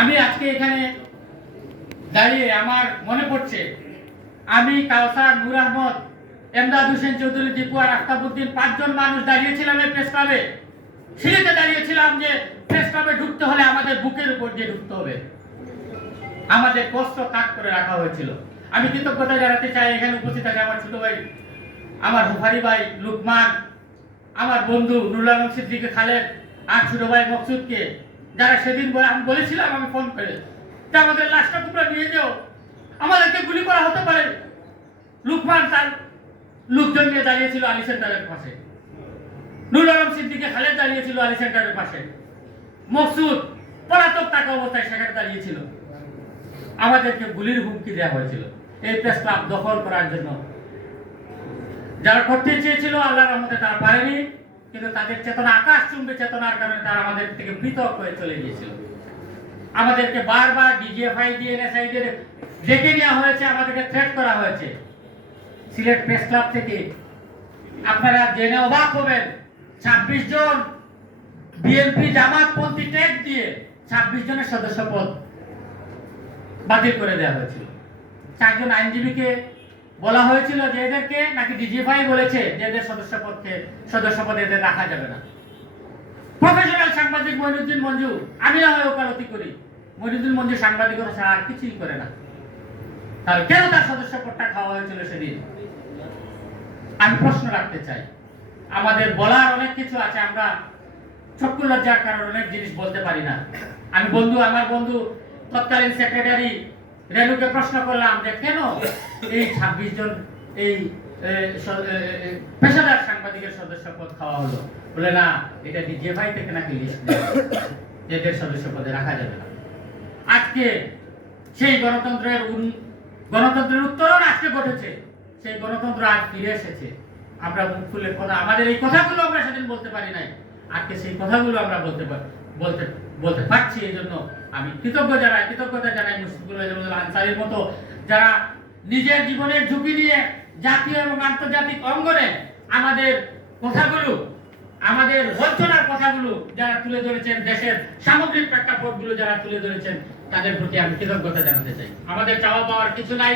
আমি আজকে এখানে দাঁড়িয়ে আমার মনে পড়ছে, আমি, কাউসার, নূর আহমদ, এমদাদ হোসেন চৌধুরী, দীপু আর আফতাবউদ্দিন 5 জন মানুষ দাঁড়িয়েছিলাম এই প্রেস ক্লাবে। সিঁড়িতে দাঁড়িয়েছিলাম যে প্রেস ক্লাবে ঢুকতে হলে আমাদের বুকের উপর দিয়ে ঢুকতে হবে। আমাদের কষ্ট কাট করে রাখা হয়েছিল। আমি কৃতজ্ঞতা জানাতে চাই এখানে উপস্থিত আছে আমার ছোট ভাই, আমার হুফারি ভাই লুকমান, আমার বন্ধু নুরুল আলম সিদ্দিক খালেদ আর ছোট ভাই মকসুদকে, যারা সেদিন আমি বলেছিলাম আমি ফোন করে যে আমাদের লাশটা তোমরা নিয়ে যাও, আমাদেরকে গুলি করা হতে পারে। লুকমান তার লোকজন নিয়ে দাঁড়িয়েছিল আলী সেন্টারের পাশে, নুরুল আলম সিদ্দিকে খালেদ দাঁড়িয়েছিল আলী সেন্টারের পাশে, মকসুদ পলাতক থাকা অবস্থায় সেখানে দাঁড়িয়েছিল। আমাদেরকে গুলির হুমকি দেওয়া হয়েছিল এই প্রেস ক্লাব দখল করার জন্য। যারা করতে চেয়েছিল আল্লাহর রহমতে তারা পারেনি, কিন্তু তাদের চেতনা আকাশচুম্বী চেতনার কারণে তারা আমাদের থেকে পৃথক হয়ে চলে গিয়েছিল। আমাদেরকে বারবার ডিজিএফআই দিয়ে এনএসআই দিয়ে ডেকে নেওয়া হয়েছে, আমাদেরকে থ্রেট করা হয়েছে। সিলেট প্রেস ক্লাব থেকে আপনারা জেনে অবাক হবেন, 26 জন বিএনপি জামাতপন্থী ট্যাগ দিয়ে 26 জনের সদস্য পদ বাতিল করে দেওয়া হয়েছিল। 4 জন আইনজীবীকে বলা হয়েছিল যে এদেরকে নাকি ডিজিএফআই বলেছে যে এদের সদস্য পদে এদের রাখা যাবে না। প্রফেশনাল সাংবাদিক মইনুদ্দিন মঞ্জু, আমি না হয় ওকালতি করি, মইনুদ্দিন মঞ্জু সাংবাদিকতা ছাড়া আর কিছুই করে না, তাহলে কেন তার সদস্য পদটা খাওয়া হয়েছিল সেদিন? আমি প্রশ্ন রাখতে চাই। আমাদের বলার অনেক কিছু আছে, আমরা চক্ষু লজ্জার কারণে অনেক জিনিস বলতে পারি না। আমার বন্ধু তৎকালীন সেক্রেটারি রেনুকে প্রশ্ন করলাম যে কেন এই 26 জন এই পেশাদার সাংবাদিকের সদস্য পদ খাওয়া হলো? বলে না, এটা ডিজিএফআই থেকে নাকি লিস্ট এদের সদস্য পদে রাখা যাবে না। আজকে সেই গণতন্ত্রের উত্তরণ আজকে ঘটেছে, সেই গণতন্ত্র আজ ফিরে এসেছে। আমরা মুখ খুলে কথা, আমাদের এই কথাগুলো আমরা সেদিন বলতে পারি নাই, আজকে সেই কথাগুলো আমরা বলতে পারছি। এই জন্য আমি কৃতজ্ঞতা জানাই মুশফিকুল আনসারীর মতো যারা নিজের জীবনের ঝুঁকি নিয়ে জাতীয় এবং আন্তর্জাতিক অঙ্গনে আমাদের কথাগুলো, আমাদের বঞ্চনার কথাগুলো যারা তুলে ধরেছেন, দেশের সামগ্রিক প্রেক্ষাপটগুলো যারা তুলে ধরেছেন, তাদের প্রতি আমি কৃতজ্ঞতা জানাতে চাই। আমাদের চাওয়া পাওয়ার কিছু নাই।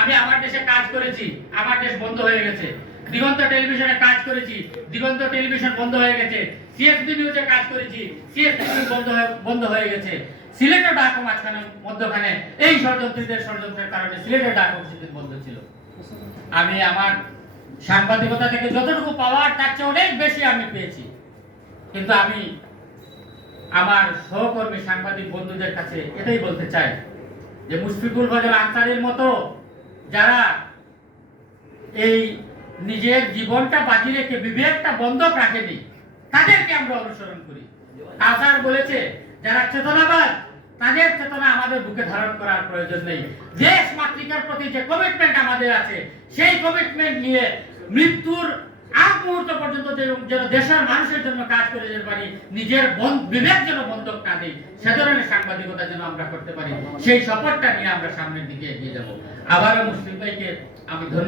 আমি আমার দেশে কাজ করেছি, আমার দেশ বন্ধ হয়ে গেছে। দিগন্ত টেলিভিশনে কাজ করেছি, দিগন্ত টেলিভিশন বন্ধ হয়ে গেছে। সিএসবি নিউজে কাজ করেছি, সিএসবি নিউজ বন্ধ হয়ে গেছে। সিলেটের ডাকও মধ্যখানে এই ষড়যন্ত্রের কারণে সিলেটের ডাকও সেদিন বন্ধ ছিল। আমি আমার সাংবাদিকতা থেকে যতটুকু পাওয়ার তার চেয়ে অনেক বেশি আমি পেয়েছি, কিন্তু আমি আমার সহকর্মী সাংবাদিক বন্ধুদের কাছে এটাই বলতে চাই যে মুশফিকুল ফজল আনসারীর মতো যারা এই নিজের জীবনটা বাজি রেখে বিবেকটা বন্ধক রাখেনি, তাদেরকে আমরা অনুসরণ করি। কাউসার বলেছে যারা চেতনাবাদ, তাদের চেতনা আমাদের বুকে ধারণ করার প্রয়োজন নেই। দেশ মাতৃকার প্রতি যে কমিটমেন্ট আমাদের আছে, সেই কমিটমেন্ট নিয়ে মৃত্যুর আগ মুহূর্ত পর্যন্ত যেন দেশের মানুষের জন্য কাজ করে যেতে পারি, নিজের বিবেক যেন বন্ধক না দিই, সে ধরনের সাংবাদিকতা যেন আমরা করতে পারি, সেই শপথটা নিয়ে আমরা সামনের দিকে এগিয়ে যাব। আবারও মুসলিম ভাইকে আমি ধন্যবাদ।